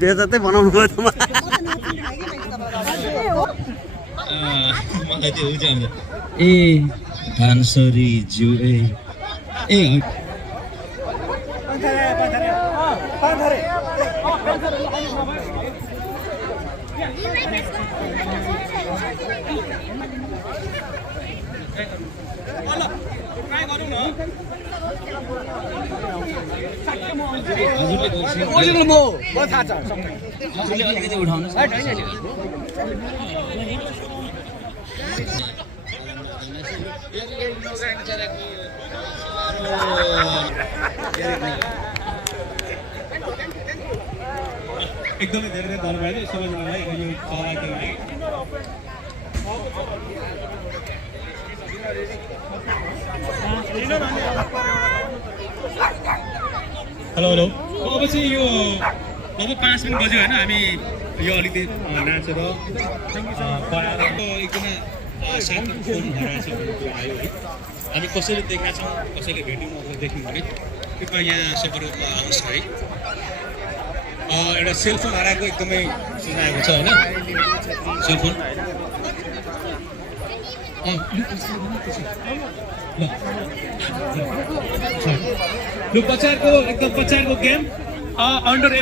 बेजतै बनाउनु भयो त मलाई त्यो उजान्छ ए धानसरी ज्यू ए हजुरले म थाहा छ हजुरले अलिकति उठाउनु एकदमै धेरै धेरै धन्यवाद सबैजनालाई यो सहभागिताको लागि हेलो हेलो अब चाहिँ यो अब 5 मिनट बज्यो होइन हामी यो अलिकति नाचेर पढाएर एकदमै साथी फोन हराएको छ आयो है हामी कसैले देखेका छौँ कसैले भेट्यौँ अब देख्यौँ भने कृपया यहाँ सम्पर्कमा आउनुहोस् है एउटा सेलफोन हराएको एकदमै सूचना आएको छ होइन सेलफोन लु पछाडिको एकदम पछाडिको game under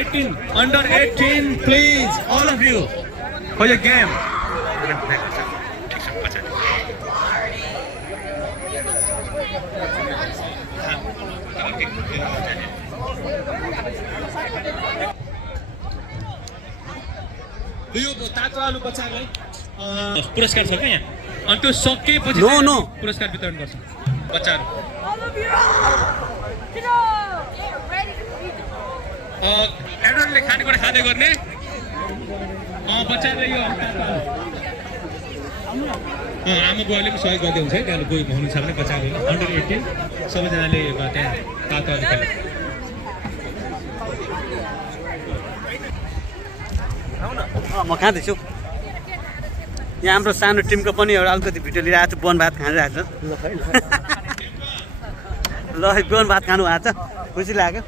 18 please all of you for your game यो तातो आलु पछाडिलाई पुरस्कार छ क्या यहाँ अनि त्यो सकेपछि नो पुरस्कार वितरण गर्छ पछाडि एडनले खानेकुरा खाँदै गर्ने बच्चाले यो आमा बुवाले पनि सहयोग गर्दै हुन्छ है त्यहाँ गई हुनुहुन्छ भने बच्चाले अन्डर 18 सबैजनाले त्यहाँ तातो आलु खाने म खाँदैछु यहाँ हाम्रो सानो टिमको पनि एउटा अलिकति भिडियो लिइरहेको छ वन भात खाइरहेको छ ल वन भात खानु भएको छ खुसी लाग्यो